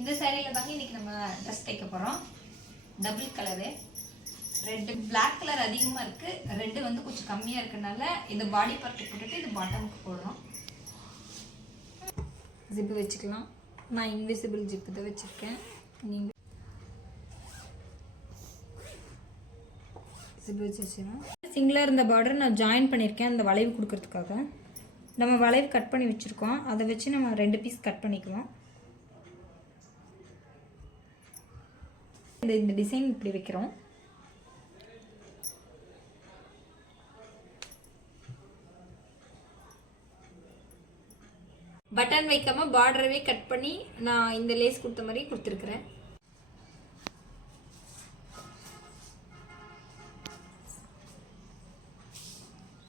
இந்த சாரியில் தாங்க இன்றைக்கி நம்ம ட்ரெஸ் தைக்க போகிறோம். Double colour red, black colour அதிகமாக இருக்குது, ரெட்டு வந்து கொஞ்சம் கம்மியாக இருக்கனால இந்த பாடி பார்ட்டு போட்டுட்டு இது பாட்டமுக்கு போடுறோம். ஜிப்பு வச்சுக்கலாம். நான் இன்விசிபிள் ஜிப்பு தான் வச்சுருக்கேன். நீங்கள் ஜிப்பு வச்சு வச்சுருவேன். சிங்கிளாக இருந்த பார்டர் நான் ஜாயின் பண்ணியிருக்கேன் அந்த வளைவு கொடுக்கறதுக்காக. நம்ம வளைவு கட் பண்ணி வச்சுருக்கோம், அதை வச்சு நம்ம 2 பீஸ் கட் பண்ணிக்குவோம். இந்த டிசைன் இப்படி வைக்கிறோம். பட்டன் வைக்காம பார்டரவே கட் பண்ணி நான் இந்த லேஸ் கொடுத்த மாதிரி கொடுத்துருக்குறேன்.